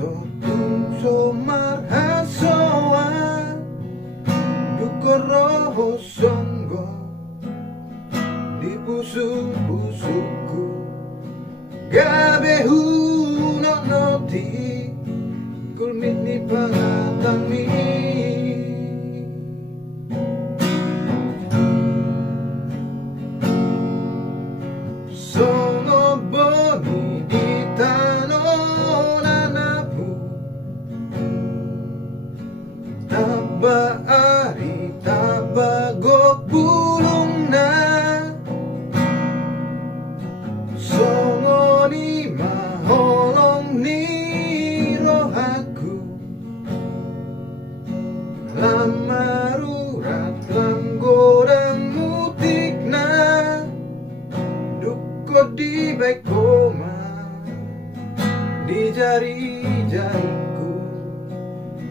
Sotung somarhasoan Dukoro songgo di pusu-pusuku Gabehu no noti kulmit ni pangatami Songo boni di tano nanapu Taba ari taba gopulong na Songo ni maholong ni rohaku Lamarurat langgodang mutik na Duko di baik koma di jari-jariku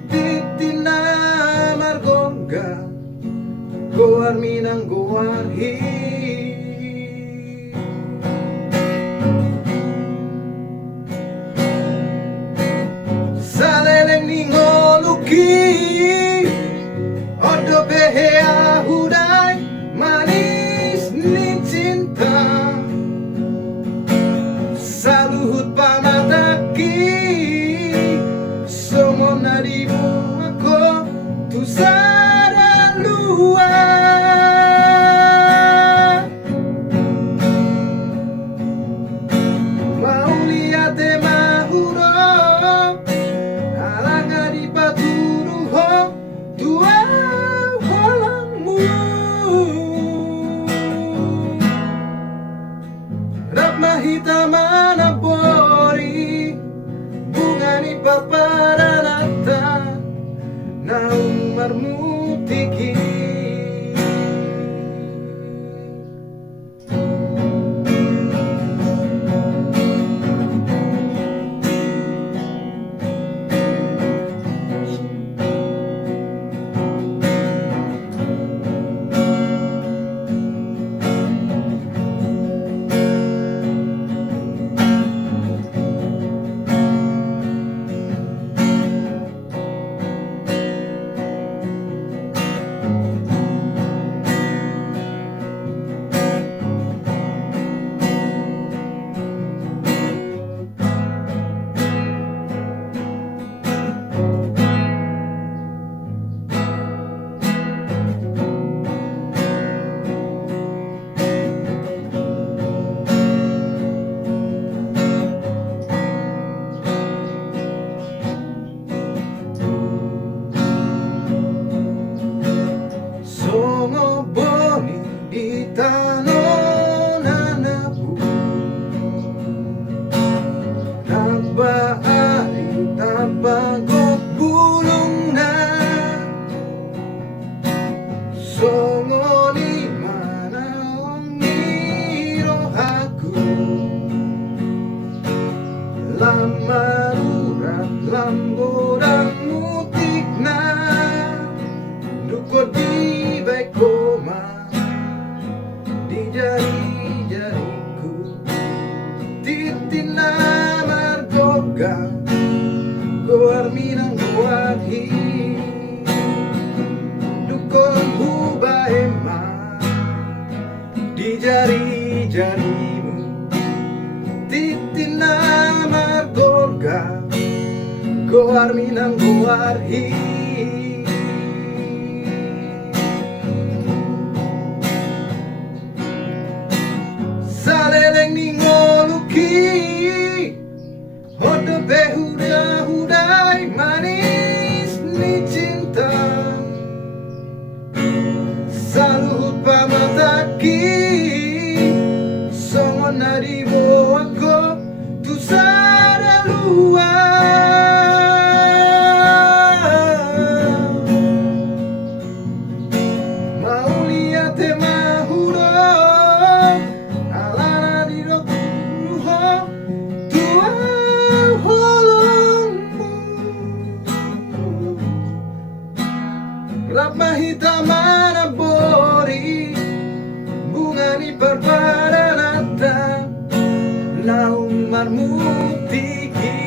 Titina margongga goar minang goar hi Saleleng ni ngoluki Odo behe ahudai manis ni cinta Saluhut pamataki Somo nadimu ako tu sada luar Mau lihat mahuro Alanga di paturuho tua holangmu Rapma hitamana bori bunga ni paparanata naung marmutiki Songo boni di tano nanapu Taba ari taba gopulong na Songo ni manaong ni rohaku Lamarurat lambodang mutik na Duko di baik koma di jari-jariku Titina margoga goar minang goar hi Dukon hubah ema di jari-jarimu Titina margoga goar minang goar hi Saleleng ni ngoluki Odo behudai manis ni cinta Saluhut pamataki Songo nadibo ako tu sada luar Mau lihat mahuro Rapma hitamana bori bunga ni parparanata naung marmutiki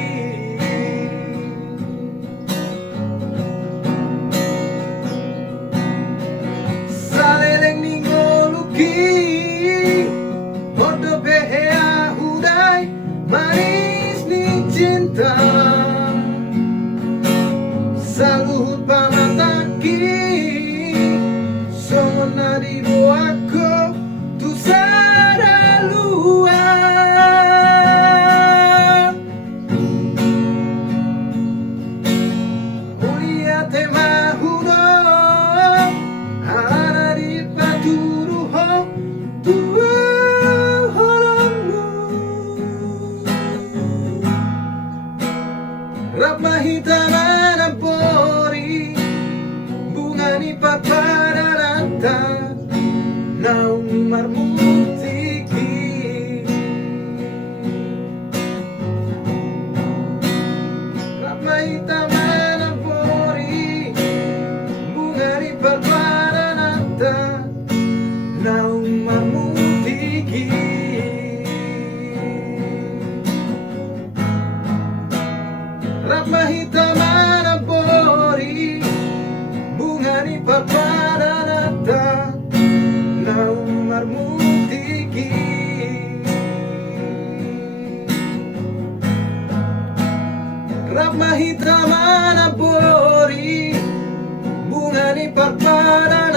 parpadanata na marmutiki. Rap mahita manabori bunga ni parpadanata